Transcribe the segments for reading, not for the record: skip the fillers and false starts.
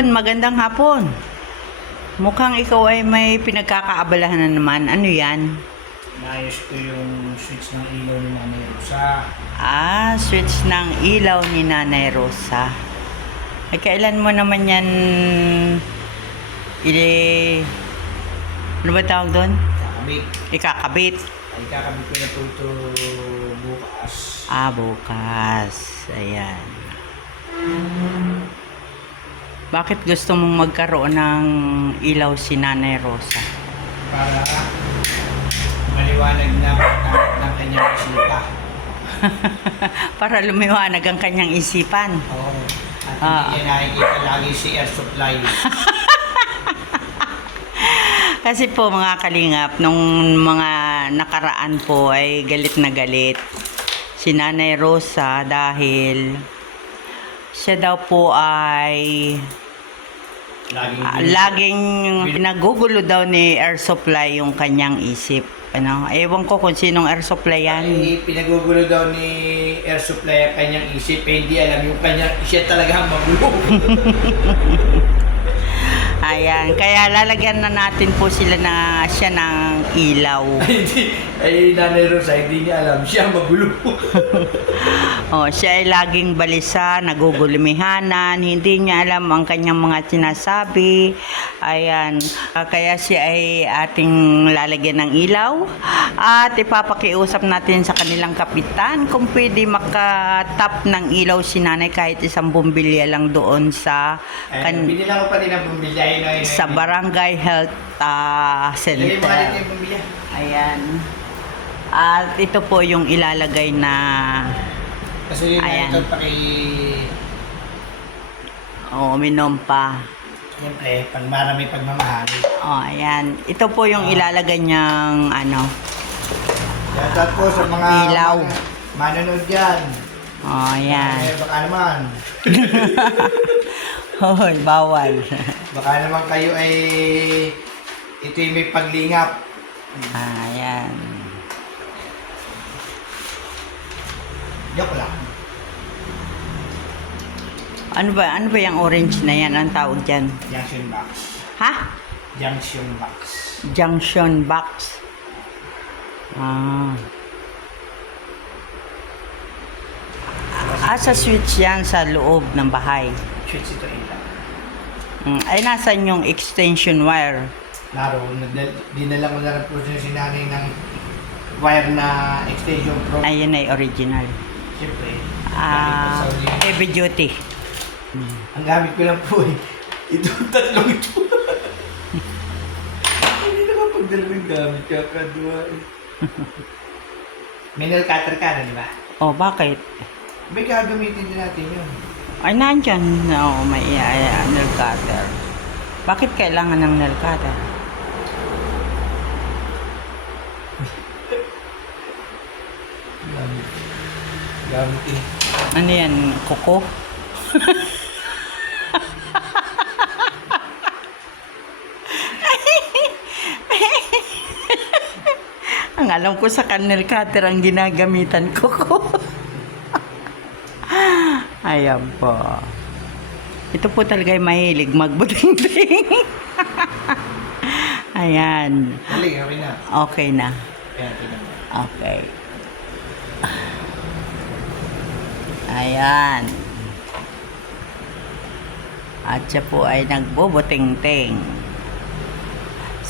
Ayun, magandang hapon. Mukhang ikaw ay may pinagkakaabalahan na naman. Ano yan? Naayos ko yung switch ng ilaw ni Nanay Rosa. Switch ng ilaw ni Nanay Rosa. Ay, kailan mo naman yan ano ba tawag doon? Kakabit. Ikakabit. Ay kakabit ko na po ito bukas. Bukas. Ayan. Bakit gusto mong magkaroon ng ilaw si Nanay Rosa? Para maliwanag na ng kanyang isita. Para lumiwanag ang kanyang isipan. Oo. At hindi niya nakikita lagi si air supply. Kasi po mga kalingap, nung mga nakaraan po ay galit na galit si Nanay Rosa dahil siya daw po ay laging nagugulo daw ni air supply yung kanyang isip. Ano? Ewan ko kung sinong air supply yan. Ay pinagugulo daw ni air supply ang kanyang isip. Hindi alam yung kanyang siya talaga ang magulo. Ayan, kaya lalagyan na natin po sila na siya ng ilaw. Ay Nanay Rosa, hindi niya alam. Siya ang magulo. Siya ay laging balisa, nagugulumihanan, hindi niya alam ang kanyang mga sinasabi. Ayan, kaya siya ay ating lalagyan ng ilaw at ipapakiusap natin sa kanilang kapitan kung pwede makatap ng ilaw si nanay kahit isang bumbilya lang doon sa Binilang ko pa din ang bumbilya. sa Barangay Health Center. Ayan. At ito po yung ilalagay na kasi yun ayan. ito uminom pa. Siyempre, pag marami pagmamahal. Ayan. Ito po yung ilalagay niyang ano. Shoutout po sa mga ilaw. manonood dyan. Ayan. Baka naman. Hoy, bawal. Baka naman kayo ay ito yung may paglingap. Ayan. Joke lang. Ano ba yung orange na yan? Ang tawag dyan? Junction box. Ha? Junction box. Junction box. Sa switch yan sa loob ng bahay. Switch ito ilaw. Ay, nasan yung extension wire? Naroon, dinala ko na rin po si nanay ng wire na extension pro. Ayun ay original. Siyempre. Heavy duty. Ang gamit ko lang po eh. Ito, tatlong ito. Hindi nakapagdalawang gamit. Kakadwa eh. Mineral cutter ka na, di ba? Bakit? May gagamitin din natin yun. Ay, nandyan. May nail cutter. Bakit kailangan ng nail cutter? Gamit eh. Ano yan? Kuko? Ang alam ko sa nail cutter ang ginagamitan ko. Ayan po. Ito po talaga ay mahilig magbuting-ting. Ayan. Dali, okay na. Okay na. Kaya tingnan mo. Okay. Ayan. At siya po ay nagbubuting-ting.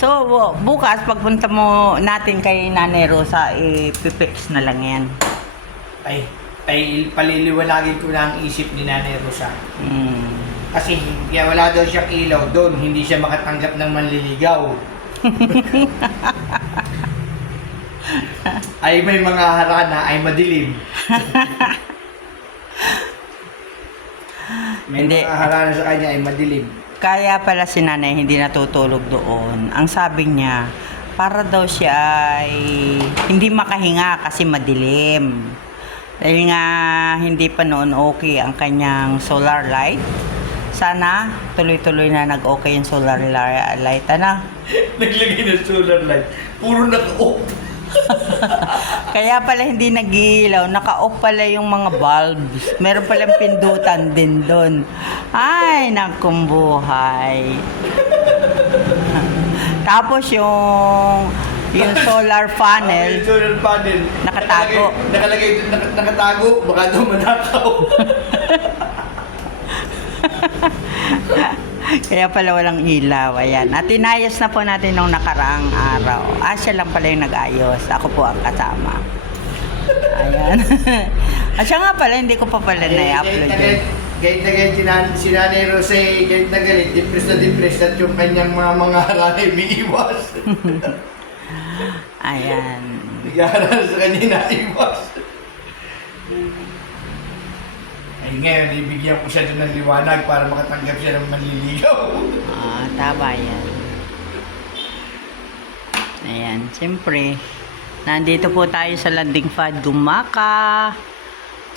So, bukas pagpunta mo natin kay Nanay Rosa, ipipix na lang yan. Ay paliliwanagin ko na ang isip ni Nanay Rosa. Hmm. Kasi wala daw siyang ilaw doon, hindi siya makatanggap ng manliligaw. Ay may mga harana ay madilim. May Hindi. mga harana sa kanya ay madilim. Kaya pala si nanay hindi natutulog doon. Ang sabi niya, para daw siya ay hindi makahinga kasi madilim. Dahil nga hindi pa noon okay ang kanyang solar light. Sana tuloy-tuloy na nag-okay yung solar light. Ano? Naglagay ng solar light. Puro naka-off. Kaya pala hindi nag-iilaw, naka-off pala yung mga bulbs. Meron palang pindutan din doon. Ay, nakong buhay. Tapos yung solar panel, Solar panel. Nakatago. Nakalagay doon, nakatago. Baka daw manakaw. kaya pala walang ilaw. Ayan. At inayos na po natin nung nakaraang araw. Siya lang pala yung nag-ayos. Ako po ang kasama. Ayan. Siya nga pala, hindi ko pa pala na-upload yun. Gayet na gayet si Nanay Rosé, gayet na galit, depressed at yung kanyang mga harani umiiwas. Ayan. Nag-aaral sa kanya naiwas. Ay ngayon, ibigyan ko siya doon ng liwanag para makatanggap siya ng manliligaw. Tama yan. Ayan, siyempre, nandito po tayo sa landing pad Gumaka.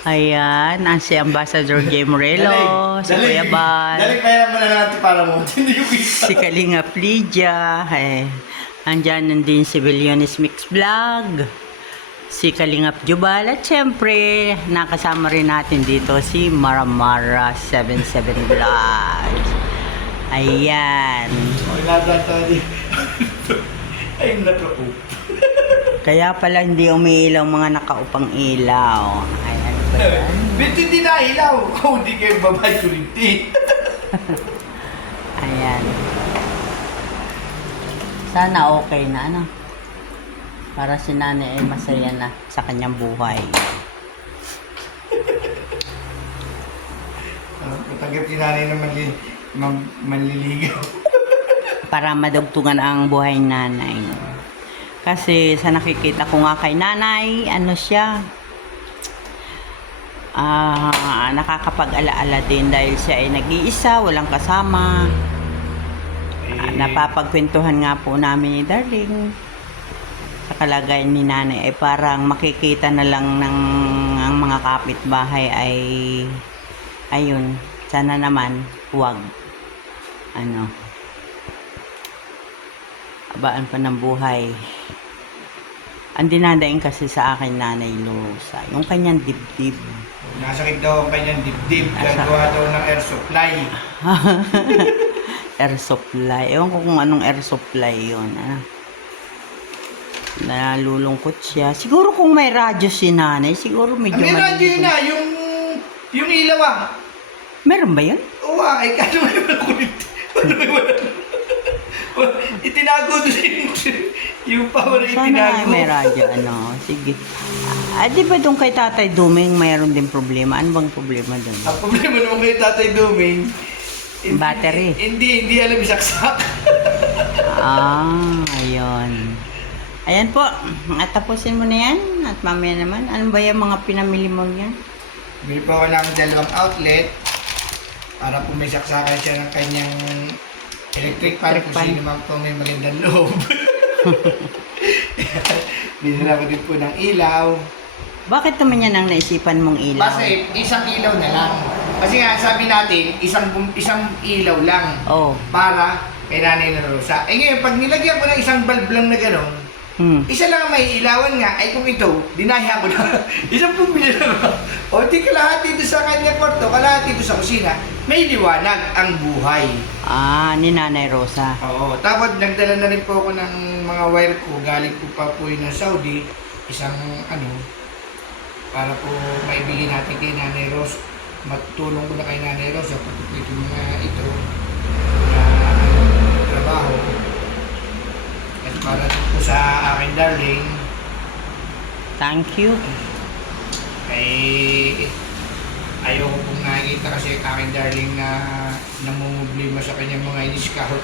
Ayan, si Ambassador Jay Morelo, si Kuya Bal, Dali, kaya mo na natin para mo. Hindi ko isa. si Kalinga Lydia, andyan nandun si Billionis Mix Vlog, si Kalingap Jubal, at syempre, nakasama rin natin dito si Maramara 77 Vlogs. Ayan. Ay, nakaup. Kaya pala hindi umiilaw mga nakaupang ilaw. Ayan ba yan? Ba't hindi na ilaw? Kung hindi kayo babay kurinti. Ayan. Sana okay na, ano? Para si nanay ay masaya na sa kanyang buhay. Matanggap si nanay na manliligaw. Para madugtungan ang buhay ng nanay. Kasi sa nakikita ko nga kay nanay, ano siya, nakakapag-alaala din dahil siya ay nag-iisa, walang kasama. Napapagkwentuhan nga po namin ni Darling sa kalagayan ni nanay ay parang makikita na lang ng ang mga kapitbahay ay ayun, sana naman huwag abaan pa ng buhay. Ang dinadaing kasi sa akin nanay Lusa, yung kanyang dibdib. Nasakit daw ang kanyang dibdib. Gagawa daw ng air supply. Air supply. Ewan ko kung anong air supply yun. Nalulungkot siya. Siguro kung may radyo si nanay, siguro medyo May radyo yun na, yung ilaw Meron ba yun? Oo ay kano may wala kulit. Itinago doon yung power na Sana nga itinago. may radyo, sige. Di ba doon kay Tatay Duming mayroon din problema? Ano bang problema doon? Ang problema naman kay Tatay Duming, Battery. Hindi alam isaksak. Ayun. Ayan po. At tapusin mo na yan. At mamaya naman, ano ba yung mga pinamili mo yan? Bili po ako ng 2 outlet para po may saksakan siya ng kanyang electric fan kung sino man po may magandang loob. Binila ko din po ng ilaw. Bakit naman yan ang naisipan mong ilaw? Kasi isang ilaw na lang. Kasi nga sabi natin, isang ilaw lang para kay Nanay Rosa. Ngayon, pag nilagyan ko ng isang bulb lang na gano'n, isa lang ang may ilawan nga, ay kung ito, dinaya ko na. Isang pumili lang ako. O di kalahati dito sa kanya kwarto, kalahati dito sa kusina, may liwanag ang buhay. Ni Nanay Rosa. Oo. Tapos nagdala na rin po ako ng mga wire ko, galing po pa po yun ng Saudi, isang para po maibigay natin kay Nanay Rosa. Matulong ko na kay Nanay Rosa, pati itong mga ito, trabaho. At para po sa akin darling, Thank you. ay ayaw ko pong nakikita kasi aking darling na namumblema sa kanyang mga in-scout.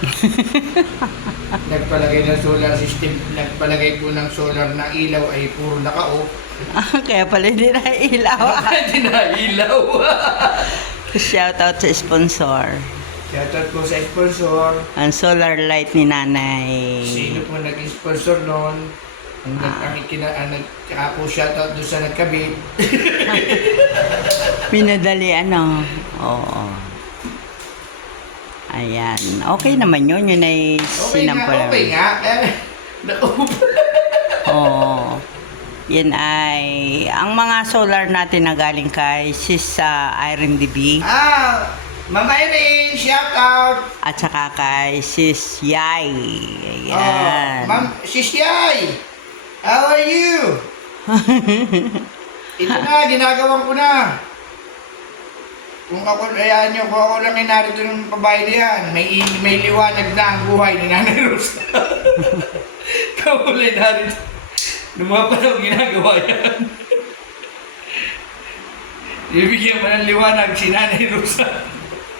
Nagpalagay ng solar system, nagpalagay po ng solar na ilaw ay puro naka-off. Kaya pala hindi na ilaw. Hindi na ilaw. Shout out sa sponsor. Shoutout po sa sponsor. Ang solar light ni Nanay. Sino po nag-sponsor noon? Tsaka po shoutout doon sa nagkabit. Pinadali Oo. Ayan. Okay naman yun. Yun ay sinampala. Okay nga. Oo. Yan ay, ang mga solar natin na galing kay Sis Irene DB Mama Irene, shout out! at saka kay Sis Yay. Ayan. Ma'am, Sis Yay! How are you? Ito na, ginagawan ko na. Kung ako, ayan nyo, kung ako lang ay narito ng pabayad yan, may liwanag na ang buhay ni Nanay Rosa. Kaulay narito. Nung mga panahon ginagawa yan. Bibigyan mo ng liwanag si Nanay Rosa.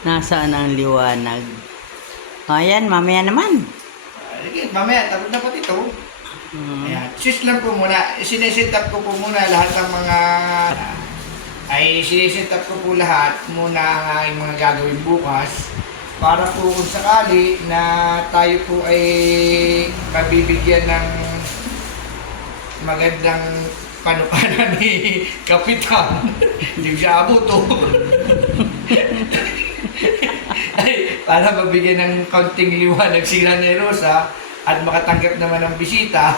Nasaan ang liwanag? Ayan, mamaya naman. Sige, mamaya, tapos na pati ito. Ayan, sis lang po muna. Sineset up ko po muna lahat ng mga... ay sineset up ko po lahat muna ang aking mga gagawin bukas para po kung sakali na tayo po ay mabibigyan ng magandang panukana ni Kapitan. Hindi siya abuto. Ay, para mabigyan ng kaunting liwanag si Nanay Rosa at makatanggap naman ng bisita.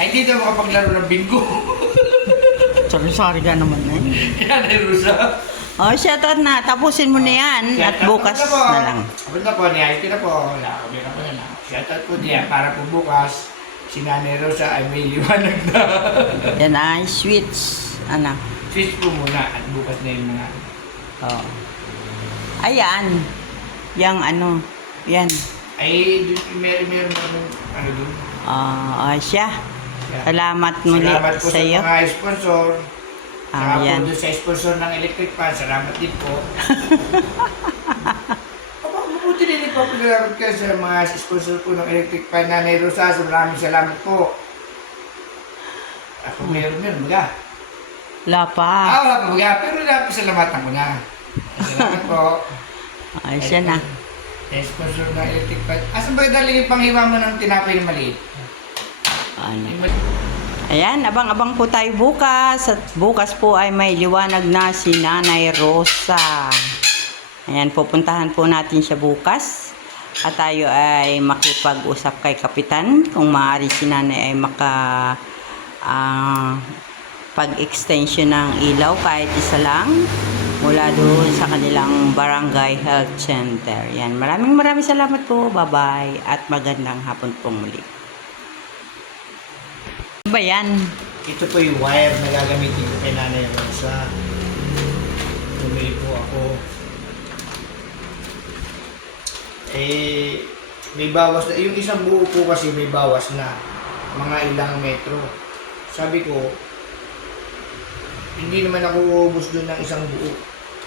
Ay dito makapaglaro ng bingo. Sorry ka naman eh. Nanay Rosa. Oh, shoutout na. Tapusin mo na yan at bukas na lang. Abot na po niya. Ito na po. Shoutout po niya para po bukas si Nanay Rosa ay may liwanag na. Yan ay switch. Ano? Switch po muna at bukas na yung mga... Oh. Ayan. Yang ano. Yan. Ay, meron ano doon. Siya. Salamat muli Salamat po sa sa iyo. mga sponsor. Saka po Yan. doon sa sponsor ng electric fan. Salamat din po. Mabuti din po pinalagot kayo sa mga sponsor po ng electric fan Nanay Rosa. Maraming salamat po. Ako meron mga. Wala pa. Wala pa mga. Pero napasalamatan ko na. Salamat po. Ay, siya na. Sponsor ng electric fan. Asan ba daling yung panghiwa mo ng tinapay na maliit? Ano? Ayan, abang-abang po tayo bukas. At bukas po ay may liwanag na si Nanay Rosa. Ayan, pupuntahan po natin siya bukas. At tayo ay makipag-usap kay Kapitan. Kung maaari si Nanay ay pag-extension ng ilaw kahit isa lang. Mula doon sa kanilang Barangay Health Center. Yan, maraming salamat po. Bye-bye. At magandang hapon po muli. Ano ba yan? Ito po yung wire na gagamitin ko kay Nanay Rosa. Bumili po ako. May bawas na. Yung isang buo po kasi may bawas na. Mga ilang metro. Sabi ko, hindi naman ako uubos doon ng isang buo.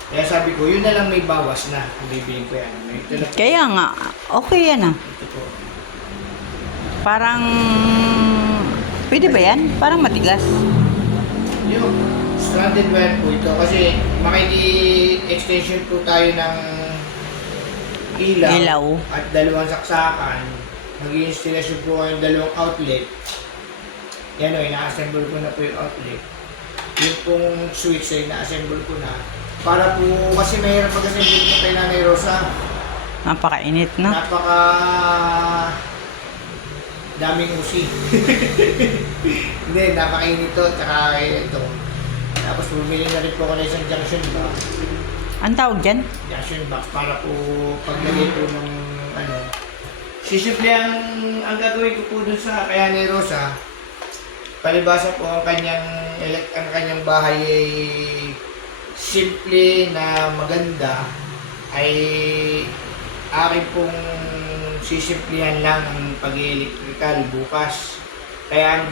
Kaya sabi ko, yun na lang may bawas na. Bibilin ko yan. Kaya nga, okay yan ah. Ito po. Parang, pwede ba yan? Parang matigas. Yung stranded wire po ito. Kasi makiki-extension po tayo ng ilaw. At dalawang saksakan. Mag-i-installation po kayo ng dalawang outlet. Yan o, ina-assemble ko na po yung outlet. Yung pong switch ay ina-assemble ko na. Para po, kasi mahirap mag-assemble ko kay Nanay Rosa. Napakainit na. Daming usi. Hindi, napakainit to. Tsaka ito. Tapos bumili na rin po ako ng isang junction box. Ang tawag dyan? Junction box para po paglagay po ng ano. Sisimple ang gagawin ko po dun sa kay Nanay Rosa. Palibasa po ang kanyang bahay ay simple na maganda ay akin pong sisimplihan lang ang pag-electrical bukas. Kaya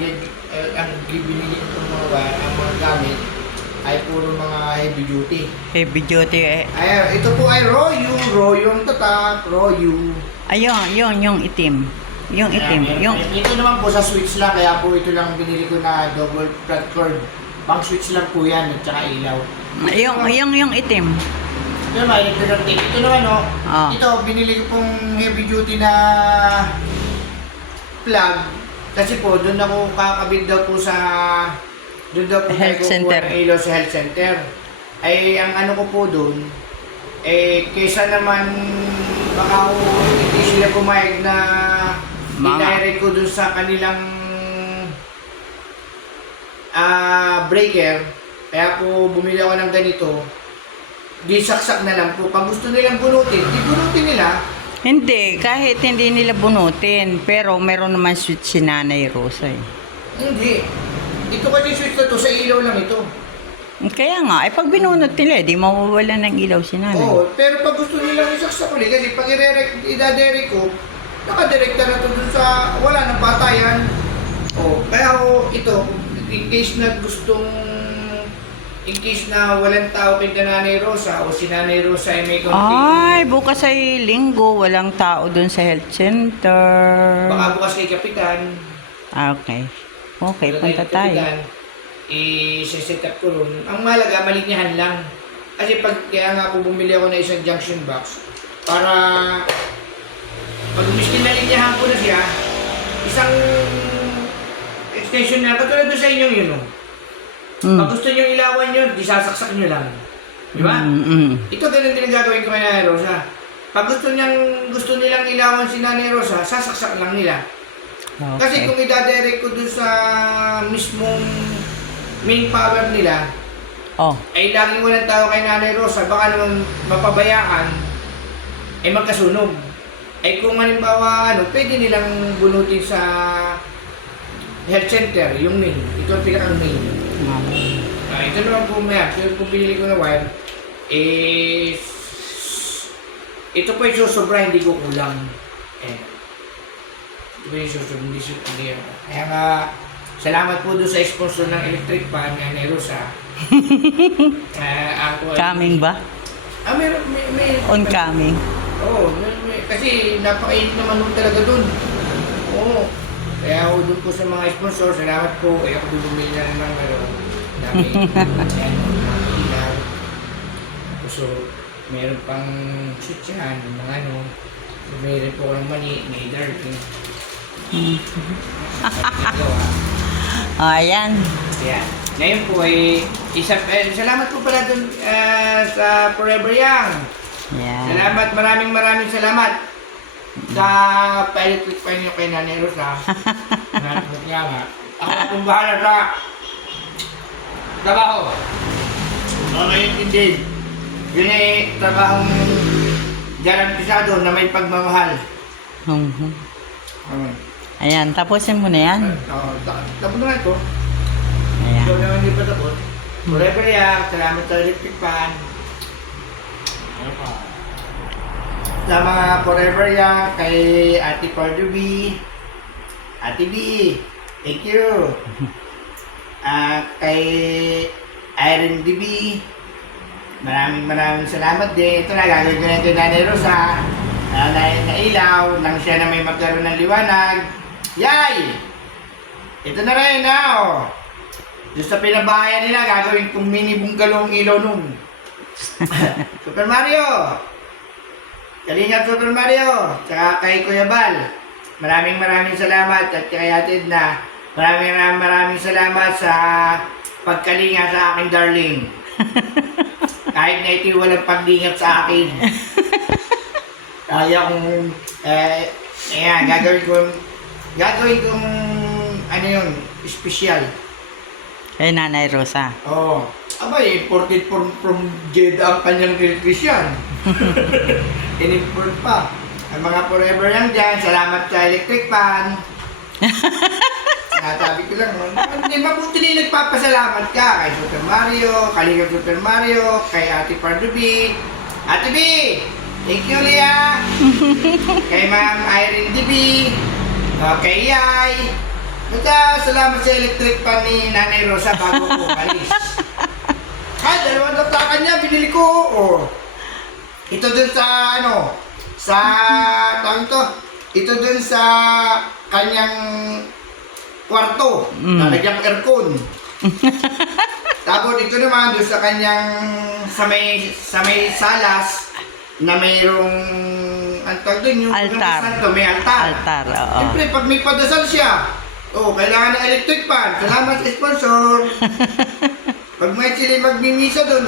ang binili ko mga gamit ay puro mga heavy duty. Heavy duty eh. Ay, ito po ay Royu ang tatak, Royu. Ayun, yung itim. Yung itim. Ito naman po sa switch lang, kaya po ito lang binili ko na double flat cord. Pang switch lang po yan, at saka ilaw. Yung itim. Ito naman, ito naman ito, binili ko pong heavy duty na plug. Kasi po, doon ako kakabit daw po sa Health center. Ng ilaw sa health center. Ay, ang ano ko po doon, kaysa naman baka hindi sila pumayag na Dinirect ko dun sa kanilang breaker. Kaya po bumili ako ng ganito. Di saksak na lang po. Pag gusto nilang bunutin, di bunutin nila. Hindi, kahit hindi nila bunutin, pero meron naman switch si Nanay Rosa eh. Hindi. Ito kasi switch na to, sa ilaw lang ito. Kaya nga, pag binunot nila, di mawawala ng ilaw si Nanay. Oo, pero pag gusto nilang isaksak ulit, kasi pag idadirect ko, nakadirekta na to dun sa wala nang patayan. Kaya ito, in case na walang tao kay Nanay Rosa o si Nanay Rosa ay may konti. Ay, bukas ay linggo, walang tao dun sa health center. Baka bukas kay Kapitan. Okay. Okay, Wala punta kay tayo. Kapitan, i-set up ko ron. Ang mahalaga, malinyahan lang. Kasi kaya nga po bumili ako ng isang junction box para pag miskin nalinyahan ko na siya, isang extension na, katulad doon sa inyong yun. Pag gusto nyo ilawan nyo, di sasaksak nyo lang. Di ba? Ito ganun din ang gagawin ko kay Nanay Rosa. Pag gusto nilang ilawan si Nanay Rosa, sasaksak lang nila. Okay. Kasi kung idadirect ko dun sa mismong main power nila, ay laging walang tao kay Nanay Rosa, baka naman mapabayaan, ay magkasunog. Ay kung halimbawa, pwede nilang bunutin sa health center, yung main. Ito ang pinakang main. Ito naman po yung pumili ko na wire, ito po yung susobra, hindi ko kulang. Ito po yung susobra, hindi. Kaya nga, salamat po doon sa sponsor ng electric fan, Nanay Rosa. Coming ba? May Oncoming. Oo, kasi napakainit naman nun talaga dun. Oo. Kaya ako dun po sa mga sponsor, salamat po. Kaya ako bumili na ng dami. Ilaw. So, meron pang switchahan, mga So, meron po ako ng mani, may darking. Ayan. Ayan. Ngayon po ay salamat po pala dun sa Forever Young. Yan. Salamat, maraming salamat sa pa-electric fan nyo kay Nanay Rosa. Ako pong bahala sa trabaho. Hindi. Yun ay trabahong garantisado na may pagmamahal. Ayan, tapusin mo na yan. Tapos naman ito. Ayan. Ito naman hindi pa tapos. Forever Young, salamat sa electric fan. Sa mga Forever Young, kay Ate Pardo B, Ate B, thank you. Kay Irene DB, maraming salamat din. Ito na, gagawin ko na kay Nanay Rosa. Na ilaw, nang siya na may magkaroon ng liwanag. Yay! Ito na rin, Doon sa pinabahayan nila, gagawin kong mini bungalow ang ilaw nun. Super Mario! Kalingap Super Mario! Tsaka kay Kuya Bal. Maraming salamat. At kay Atid na maraming salamat sa pagkalinga sa aking darling. Kahit na ito'y walang paglingat sa akin. Kaya kong gagawin kong espesyal. Kay Nanay Rosa. Oo. Abay, imported from Jeddah ang kanyang electrician. In-import pa. Ang mga Forever Young dyan, salamat sa electric fan. Sabi ko lang, hindi mabuti na nagpapasalamat ka kay Super Mario, Kalingap Super Mario, kay Ate Pardo B. Ate B! Thank you, Leah! Kay Ma'am Irene DB, kay Yay. Basta salamat sa electric fan ni Nanay Rosa bago ko alis. Dalawang taktakan niya, binili ko. Ito dun sa ito dun sa kanyang kwarto, nalagyan ng aircon. Tapos ito naman dun sa kanyang sa may salas na mayroong yung altar. May altar. Altar, oo. Siyempre, pag may padasal siya, kailangan ng electric fan. Salamat sa sponsor. Pag may sila magmimisa doon,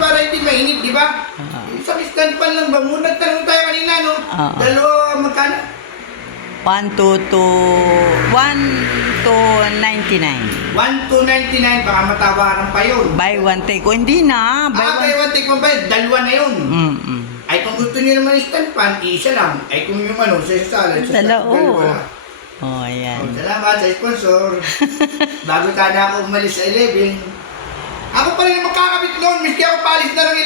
para hindi mainit, di ba? Isang stand pan lang ba? Nagtanong tayo kanina, 2, magkano? 1 to 99. 1,299, baka matawaran pa yun. Buy one take. O hindi na. Buy one take one ba? Dalawa na yun. Mm-mm. Ay kung gusto niyo naman stand pan, isa lang. Ay kung yung ano, sa salad, Dalawa. na. Oh, ayan. Oh, salamat sa sponsor. Bago sana ako umalis sa 11. Ako pa rin magkakabit noon, miski ako palis na ng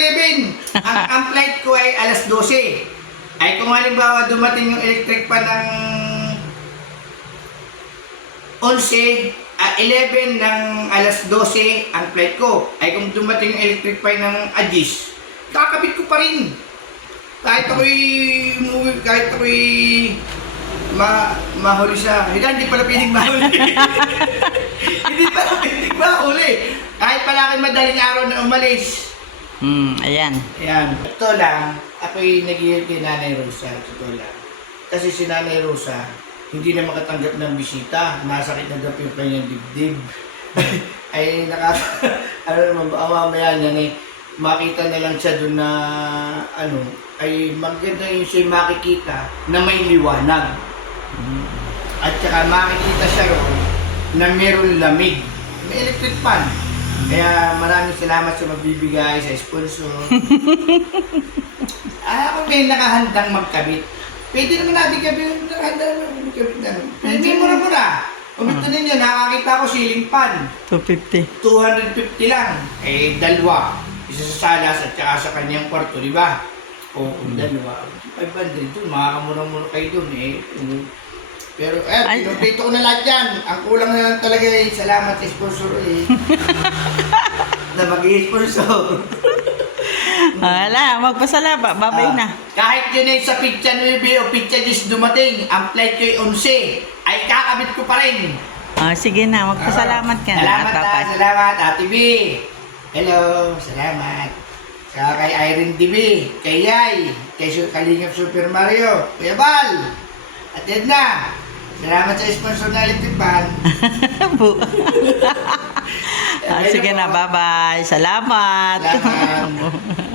11. Ang flight ko ay alas 12. Ay kung halimbawa dumating yung electric pan ng 11 ng alas 12 ang flight ko. Ay kung dumating yung electric pan ng Agis, kakabit ko pa rin. Kahit ako'y mahuli sa... Hindi pala pinig mahuli. Hindi pala pinig mahuli. Kahit pala ako'y madaling araw na umalis. Ayan. Ayan. Ito lang, ako'y nag-iil kay Nanay Rosa. Ito lang. Kasi si Nanay Rosa, hindi na makatanggap ng bisita. Nasakit na daw yung kanyang dibdib. Ay, ano naman ba, mamaya niyan eh, makita na lang siya doon na, ay maganda yung siya makikita na may liwanag. At saka makikita siya roon na meron lamig. May electric fan. Kaya maraming salamat sa magbibigay, sa sponsor. Ako may nakahandang magkabit. Pwede naman natin kabit, nakahanda naman magkabit na. Pwede mura-mura. Kumita ninyo, nakakita ko ceiling fan. 250. 250 lang. Eh, dalawa. Isa sa salas at saka sa kanyang kwarto, di ba? O, dalawa. 500 doon, makakamura-mura kayo doon eh. Pero, pinuprito ko na lahat yan. Ang kulang na lang talaga eh, salamat sa sponsor eh. Na mag-i-sponsor. Wala, magpasalamat. Babay na. Kahit yun ay sa pizza 9 o pizza 10 dumating, ang flight ko ay 11, ay kakabit ko pa rin. Sige na, magpasalamat ka na. Salamat, Ate B. Hello, salamat. Saka kay Irene DB, kay Yay, kay Kalingap Super Mario, Kuya Bal, at Edna. Salamat sa sponsor na electric fan. Sige na, bye-bye. Salamat. Salamat.